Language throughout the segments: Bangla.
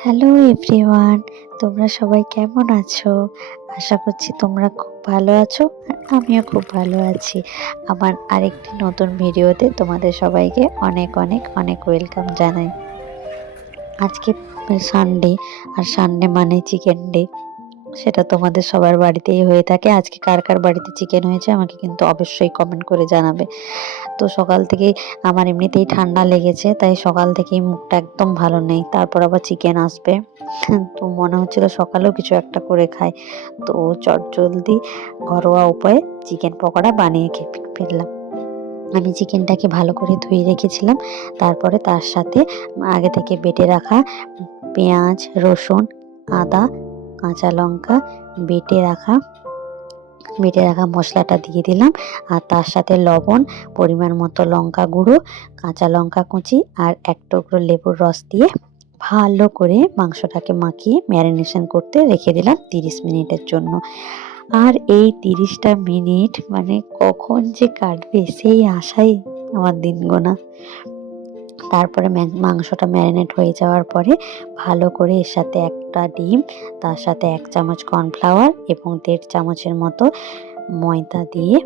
হ্যালো এভরিওয়ান, তোমরা সবাই কেমন আছো? আশা করছি তোমরা খুব ভালো আছো আর আমিও খুব ভালো আছি। আমার আরেকটি নতুন ভিডিওতে তোমাদের সবাইকে অনেক অনেক অনেক ওয়েলকাম জানাই। আজকে সানডে, আর সানডে মানে চিকেন ডে। সেটা তোমাদের সবার বাড়িতেই হয়ে থাকে। আজকে কার কার বাড়িতে চিকেন হয়েছে আমাকে কিন্তু অবশ্যই কমেন্ট করে জানাবে। তো সকাল থেকেই আমার এমনিতেই ঠান্ডা লেগেছে, তাই সকাল থেকেই মুখটা একদম ভালো নেই। তারপর আবার চিকেন আসবে, তো মনে হচ্ছিল সকালেও কিছু একটা করে খাই। তো চটজলদি ঘরোয়া উপায়ে চিকেন পকোড়া বানিয়ে ফেললাম। আমি চিকেনটাকে ভালো করে ধুয়ে রেখেছিলাম। তারপরে তার সাথে আগে থেকে বেটে রাখা পেঁয়াজ, রসুন, আদা, কাঁচা লঙ্কা বেটে রাখা মশলাটা দিয়ে দিলাম। আর তার সাথে লবণ, পরিমাণ মতো লঙ্কা গুঁড়ো, কাঁচা লঙ্কা কুচি আর এক টুকরো লেবুর রস দিয়ে ভালো করে মাংসটাকে মাখিয়ে ম্যারিনেশন করতে রেখে দিলাম 30 মিনিটের জন্য। আর এই 30টা মিনিট মানে কখন যে কাটবে সেই আশাই আমার দিন গোনা। তারপরে মাংসটা ম্যারিনেট হয়ে যাওয়ার পরে ভালো করে এর সাথে একটা ডিম, তার সাথে 1 চামচ কর্নফ্লাওয়ার এবং 1.5 চামচের মতো ময়দা দিয়ে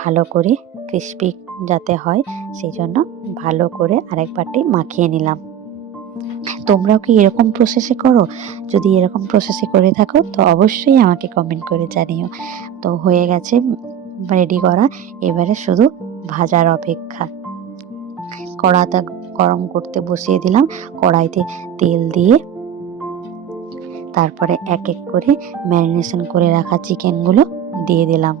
ভালো করে ক্রিস্পি যাতে হয় সেই জন্য ভালো করে আরেক বাটি মাখিয়ে নিলাম। তোমরাও কি এরকম প্রসেসে করো? যদি এরকম প্রসেসে করে থাকো তো অবশ্যই আমাকে কমেন্ট করে জানিও। তো হয়ে গেছে রেডি করা, এবারে শুধু ভাজার অপেক্ষা। কড়াটা গরম করতে বসিয়ে দিলাম। কড়াইতে তেল দিয়ে তারপরে এক এক করে ম্যারিনেশন করে রাখা চিকেনগুলো দিয়ে দিলাম।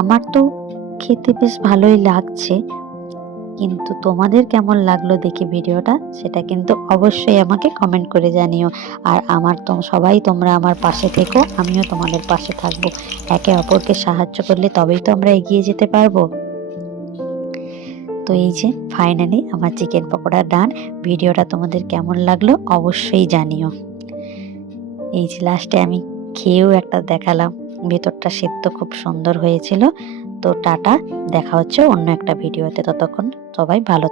আমার তো খেতে বেশ ভালোই লাগছে, কিন্তু তোমাদের কেমন লাগলো দেখে ভিডিওটা সেটা কিন্তু অবশ্যই আমাকে কমেন্ট করে জানিও। আর সবাই তোমরা আমার পাশে থেকো, আমিও তোমাদের পাশে থাকবো। একে অপরকে সাহায্য করলে তবেই তো আমরা এগিয়ে যেতে পারবো। তো এই যে ফাইনালি আমার চিকেন পকোড়া ডান। ভিডিওটা তোমাদের কেমন লাগলো অবশ্যই জানিও। এই যে লাস্টে আমি খেয়েও একটা দেখালাম, ভেতরটা সেদ্ধ খুব সুন্দর হয়েছিল। তো টাটা, দেখা হচ্ছে অন্য একটা ভিডিওতে। ততক্ষণ সবাই ভালো